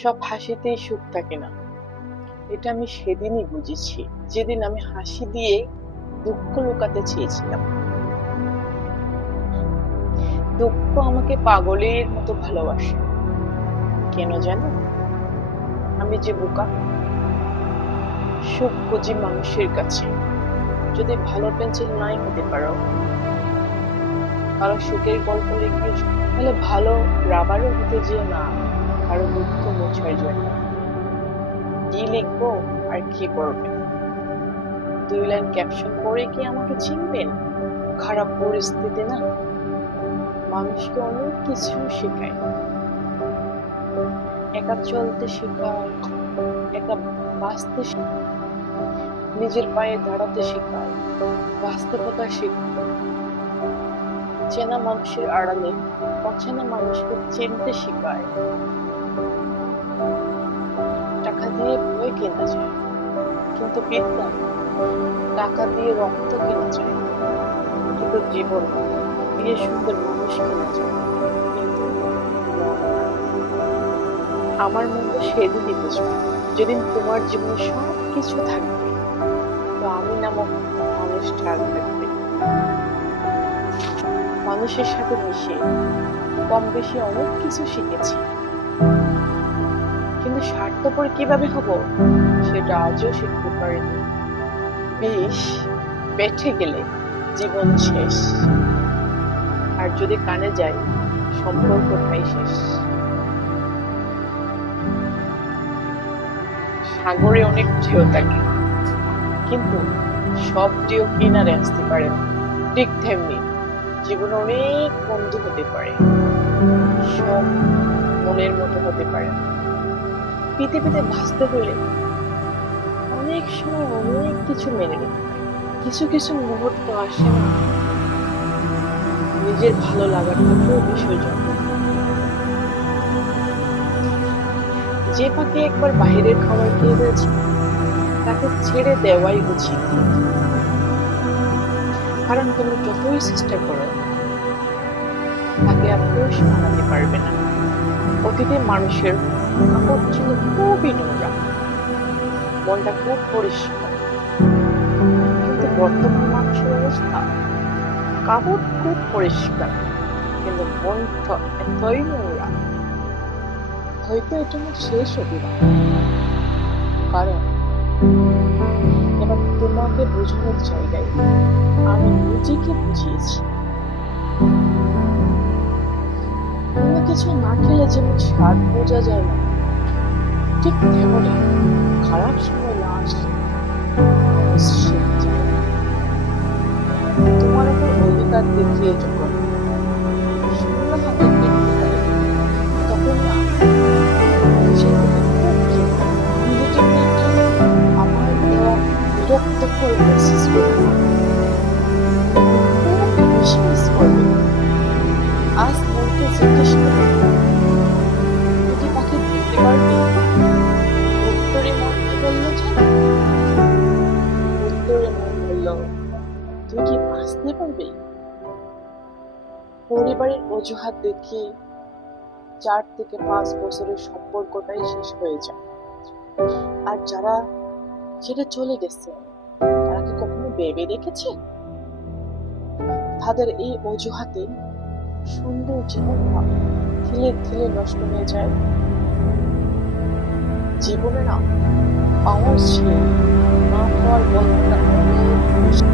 সব হাসিতেই সুখ থাকে না, এটা আমি সেদিনই বুঝেছি যেদিন আমি হাসি দিয়ে দুঃখ লুকাতে চেয়েছিলাম। দুঃখ আমাকে পাগলের মতো ভালোবাসে। কেন জানো? আমি যে বোকা। সুখ খুঁজি মানুষের কাছে। যদি ভালো পেন্সিল নাই হতে পারো, কারো সুখের গল্প লিখিয়েছ, তাহলে ভালো রাবারও হতে যেও না কারো দুঃখ মোছার জন্য। কি লিখবো আর কি করবে? 2 লাইন ক্যাপশন পড়ে কি আমাকে চিনবেন? খারাপ পরিস্থিতি না মানুষকে অনেক কিছু শেখায়। একা চলতে শেখায়, একা বাঁচতে শেখায়, নিজের পায়ে দাঁড়াতে শেখায়, বাস্তবতা শেখায়। চেনা মানুষের আড়ালে অচেনা মানুষকে চিনতে শেখায়। টাকা দিয়ে বই কেনা যায়, কিন্তু বিদ্যা টাকা দিয়ে রক্ত কেনা যায়, কিন্তু জীবন দিয়ে সুন্দর মানুষ কেনা যায়। আমার মনে সেদিনই বুঝবে যেদিন তোমার জীবনে সব কিছু থাকবে, তো আমি নামক মানুষটা আর থাকবে। মানুষের সাথে মিশে কম বেশি অনেক কিছু শিখেছি, কিন্তু স্বার্থপর কিভাবে হব সেটা আজও শিখতে পারিনি। বিষ পেটে গেলে জীবন শেষ, আর যদি কানে যায় সম্পর্কটাই শেষ। সাগরে অনেক ঢেউ থাকে, কিন্তু সব ঢেউ কিনারে আসতে পারে না। ঠিক তেমনি জীবনে অনেক বন্ধু হতে পারে, সব মনের মতো হতে পারে না। পৃথিবীতে বাঁচতে হলে অনেক সময় অনেক কিছু মেনে নিতে হয়। কিছু কিছু মুহূর্ত আসে না, নিজের ভালো লাগাটাকেও বিসর্জন। যে পাখি একবার বাইরের খাবার খেয়ে গেছে, তাকে ছেড়ে দেওয়াই উচিত। কারণ তুমি যতই চেষ্টা করো, তাকে আর পোষ মানাতে পারবে না। অতীতে মানুষের কাপড় ছিল খুবই নোংরা, মনটা খুব পরিষ্কার, কিন্তু বর্তমান মানুষের অবস্থা কাপড় খুব পরিষ্কার, কিন্তু মনটা এতই নোংরা। হয়তো এটা আমার শেষ অভিমান, কারণ এবার তোমাকে বোঝানোর জায়গায় আমি নিজেকে বুঝিয়েছি। কোনো কিছু না খেলে যেমন স্বাদ বোঝা যায় না, ঠিক তেমনি খারাপ সময় না আসলে শিখে যায়। তোমার উপর অধিকার দেখিয়ে যখন শূন্য হাতে ফিরতে পারে, তখন না নিজের প্রতি খুব ঘৃণা, নিজেকে আমার দেওয়া বিরক্তকর মেসেজ করবে, খুব বেশি মিস করবে। আজ মনকে জিজ্ঞেস করে দুটি পাখি বুঝতে পারবে? উত্তরে মন কি বললো জানো? উত্তরে মন বলল, তুই কি বাঁচতে পারবে? পরিবারের অজুহাত দেখিয়ে 4 থেকে 5 বছরের সম্পর্কটাই শেষ হয়ে যায়। আর যারা ছেড়ে চলে গেছে, তারা কি কখনো ভেবে দেখেছে তাদের এই অজুহাতে সুন্দর জীবনটা ধীরে ধীরে নষ্ট হয়ে যায়? জীবনে না পাওয়ার চেয়ে না পাওয়ার গল্পটা অনেক বেশি।